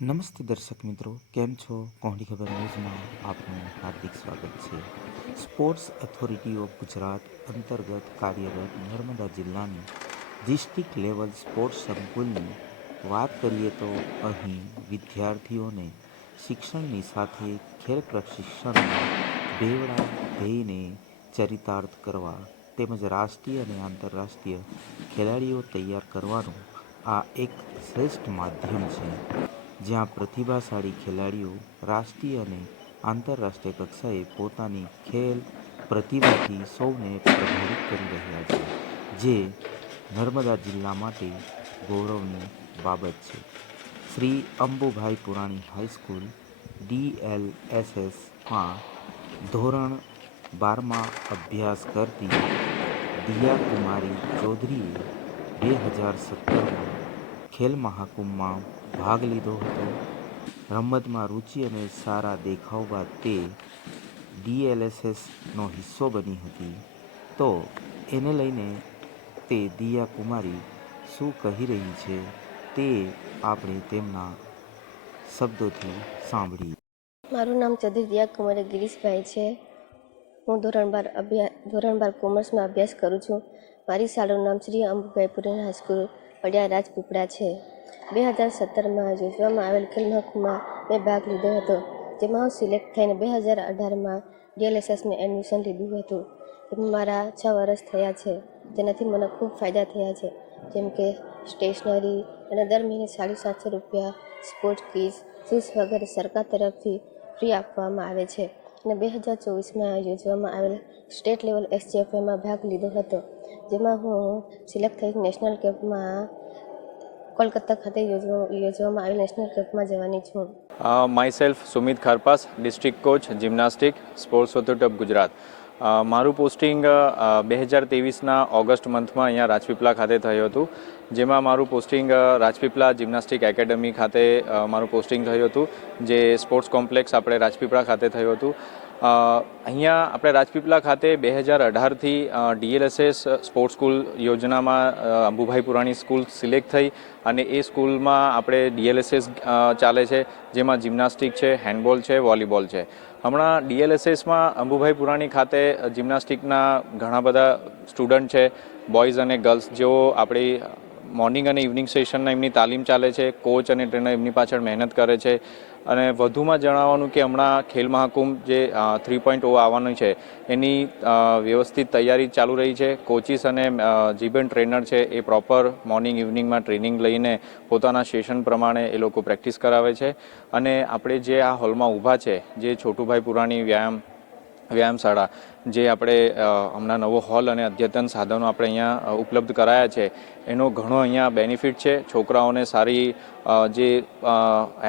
નમસ્તે દર્શક મિત્રો, કેમ છો? કોહડી ખબર ન્યૂઝમાં આપનું હાર્દિક સ્વાગત છે. સ્પોર્ટ્સ ઓથોરિટી ઓફ ગુજરાત અંતર્ગત કાર્યરત નર્મદા જિલ્લાની ડિસ્ટ્રિક્ટ લેવલ સ્પોર્ટ્સ સંકુલની વાત કરીએ તો અહીં વિદ્યાર્થીઓને શિક્ષણની સાથે ખેલ પ્રશિક્ષણના બેવડા ધ્યેયને ચરિતાર્થ કરવા તેમજ રાષ્ટ્રીય અને આંતરરાષ્ટ્રીય ખેલાડીઓ તૈયાર કરવાનું આ એક શ્રેષ્ઠ માધ્યમ છે. જ્યાં પ્રતિભાશાળી ખેલાડીઓ રાષ્ટ્રીય અને આંતરરાષ્ટ્રીય કક્ષાએ પોતાની ખેલ પ્રતિભાથી સૌને પ્રભાવિત કરી રહ્યા છે, જે નર્મદા જિલ્લા માટે ગૌરવની બાબત છે. શ્રી અંબુભાઈ પુરાણી હાઈસ્કૂલ ડીએલએસએસમાં ધોરણ બારમાં અભ્યાસ કરતી દિયા કુમારી ચૌધરીએ બે હજાર સત્તરમાં ખેલ મહાકુંભમાં ભાગ લીધો હતો. રમતમાં રુચિ અને સારા દેખાવ બાદ તે ડીએલએસએસનો હિસ્સો બની હતી. તો એને લઈને તે દિયા કુમારી શું કહી રહી છે તે આપણે તેમના શબ્દોથી સાંભળીએ. મારું નામ ચૌધરી દિયા કુમારી ગિરીશભાઈ છે. હું ધોરણ બાર અભ્યાસ ધોરણ બાર કોમર્સમાં અભ્યાસ કરું છું. મારી શાળાનું નામ શ્રી અંબુભાઈ પુરેન હાઈસ્કૂલ પડિયા રાજપીપળા છે. બે હજાર સત્તરમાં યોજવામાં આવેલ ખેલ મહાકુંભમાં મેં ભાગ લીધો હતો, જેમાં હું સિલેક્ટ થઈને બે હજાર અઢારમાં ડીએલએસએસને એડમિશન લીધું હતું. એમાં મારા છ વર્ષ થયા છે, જેનાથી મને ખૂબ ફાયદા થયા છે. જેમ કે સ્ટેશનરી અને દર મહિને સાડી સાતસો રૂપિયા, સ્પોર્ટ કીઝ ફીસ વગેરે સરકાર તરફથી ફ્રી આપવામાં આવે છે. અને બે હજાર ચોવીસમાં યોજવામાં આવેલ સ્ટેટ લેવલ એસજીએફએમાં ભાગ લીધો હતો. જેમાં હું સિલેક્ટ થઈ નેશનલ કેમ્પમાં કોલકાતા ખાતે યોજવા, યોજવામાં આવેલ નેશનલ કેમ્પમાં જવાની છું. Myself Sumit Kharpas district coach gymnastic sports of Gujarat. મારું પોસ્ટિંગ બે હજાર તેવીસના ઓગસ્ટ મંથમાં અહીંયા રાજપીપળા ખાતે થયું હતું. જેમાં મારું પોસ્ટિંગ રાજપીપળા જિમ્નાસ્ટિક એકેડમી ખાતે મારું પોસ્ટિંગ થયું હતું, જે સ્પોર્ટ્સ કોમ્પ્લેક્સ આપણે રાજપીપળા ખાતે થયું હતું. અહીંયા આપણે રાજપીપળા ખાતે બે હજાર અઢારથી ડીએલએસએસ સ્પોર્ટ્સ સ્કૂલ યોજનામાં અંબુભાઈ પુરાણી સ્કૂલ સિલેક્ટ થઈ અને એ સ્કૂલમાં આપણે ડીએલએસએસ ચાલે છે, જેમાં જિમ્નાસ્ટિક છે, હેન્ડબોલ છે, વોલીબોલ છે. હમણાં ડીએલએસએસમાં અંબુભાઈ પુરાણી ખાતે જિમ્નાસ્ટિકના ઘણા બધા સ્ટુડન્ટ છે, બોયઝ અને ગર્લ્સ જેઓ આપણી મોર્નિંગ અને ઇવનિંગ સેશનના એમની તાલીમ ચાલે છે, કોચ અને ટ્રેનર એમની પાછળ મહેનત કરે છે અને વધુમાં જણાવવાનું કે હમણાં ખેલ મહાકુંભ જે થ્રી પોઈન્ટ ઓ આવવાનું છે, એની વ્યવસ્થિત તૈયારી ચાલુ રહી છે. કોચિસ અને જીબન ટ્રેનર છે એ પ્રોપર મોર્નિંગ ઇવનિંગમાં ટ્રેનિંગ લઈને પોતાના સેશન પ્રમાણે એ લોકો પ્રેક્ટિસ કરાવે છે. અને આપણે જે આ હોલમાં ઊભા છે, જે છોટુભાઈ પુરાણી વ્યાયામ, વ્યાયામશાળા જે આપણે હમણાં નવો હોલ અને અદ્યતન સાધનો આપણે અહીંયા ઉપલબ્ધ કરાયા છે, એનો ઘણો અહીંયા બેનિફિટ છે. છોકરાઓને સારી જે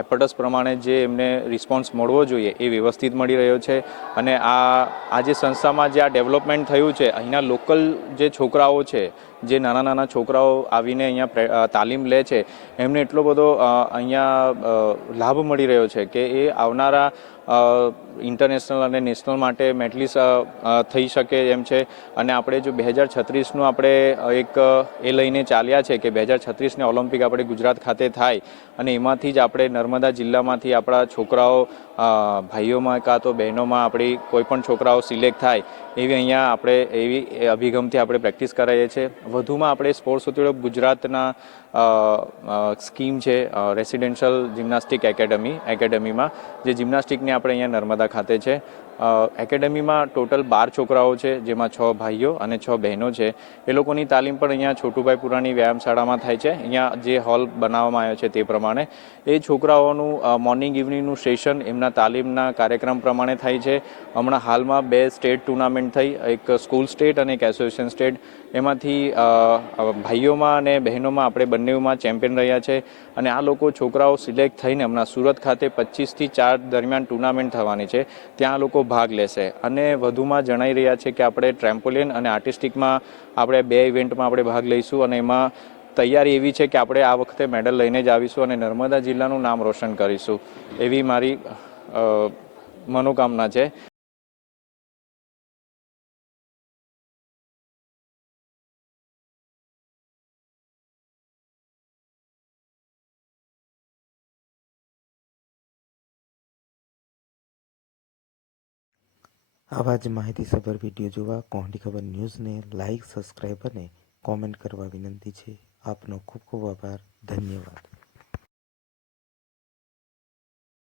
એપટસ પ્રમાણે જે એમને રિસ્પોન્સ મળવો જોઈએ એ વ્યવસ્થિત મળી રહ્યો છે. અને આ આ જે સંસ્થામાં જે આ ડેવલપમેન્ટ થયું છે, અહીંના લોકલ જે છોકરાઓ છે, જે નાના નાના છોકરાઓ આવીને અહીંયા તાલીમ લે છે, એમને એટલો બધો અહીંયા લાભ મળી રહ્યો છે કે એ આવનારા ઇન્ટરનેશનલ અને નેશનલ માટે મેટલીસ થઈ શકે એમ છે. અને આપણે જો બે હજાર છત્રીસનું આપણે એક એ લઈને ચાલ્યા છે કે બે હજાર છત્રીસને ઓલિમ્પિક આપણે ગુજરાત ખાતે થાય અને એમાંથી જ આપણે નર્મદા જિલ્લામાંથી આપણા છોકરાઓ ભાઈઓમાં કાં તો બહેનોમાં આપણી કોઈપણ છોકરાઓ સિલેક્ટ થાય, એવી અહીંયા આપણે, એવી અભિગમથી આપણે પ્રેક્ટિસ કરાવીએ છીએ વધુમાં આપણે સ્પોર્ટ્સ ઓફ ગુજરાતના સ્કીમ છે રેસિડેન્શિયલ જિમ્નાસ્ટિક એકેડમી, એકેડમીમાં, જે જિમ્નાસ્ટિકને આપણે અહીંયા નર્મદા ખાતે છે. એકેડમીમાં ટોટલ બાર છોકરાઓ છે, જેમાં છ ભાઈઓ અને છ બહેનો છે. એ લોકોની તાલીમ પણ અહીંયા છોટુભાઈ પુરાણી વ્યાયામશાળામાં થાય છે. અહીંયા જે હોલ બનાવવામાં આવ્યો છે તે પ્રમાણે. એ છોકરાઓનું મોર્નિંગ ઇવનિંગનું સેશન એમના તાલીમના કાર્યક્રમ પ્રમાણે થાય છે. હમણાં હાલમાં બે સ્ટેટ ટુર્નામેન્ટ થઈ, એક સ્કૂલ સ્ટેટ અને એક એસોસિએશન સ્ટેટ. એમાંથી ભાઈઓમાં અને બહેનોમાં આપણે બંનેમાં ચેમ્પિયન રહ્યા છે અને આ લોકો છોકરાઓ સિલેક્ટ થઈને હમણાં સુરત ખાતે પચીસથી ચાર દરમિયાન ટુર્નામેન્ટ થવાની છે. ત્યાં લોકો ભાગ લેશે. અને વધુમાં જણાઈ રહ્યા છે કે આપણે ટ્રેમ્પોલિન અને આર્ટિસ્ટિકમાં આપણે બે ઇવેન્ટમાં આપણે ભાગ લઈશું અને એમાં તૈયારી એવી છે કે આપણે આ વખતે મેડલ લઈને જ આવીશું અને નર્મદા જિલ્લાનું નામ રોશન કરીશું. એવી મારી મનોકામના છે. આવા જ માહિતીસભર વીડિયો જોવા કોહંડી ખબર ન્યૂઝને લાઇક સબસ્ક્રાઈબ અને કોમેન્ટ કરવા વિનંતી છે. આપનો ખૂબ ખૂબ આભાર. ધન્યવાદ.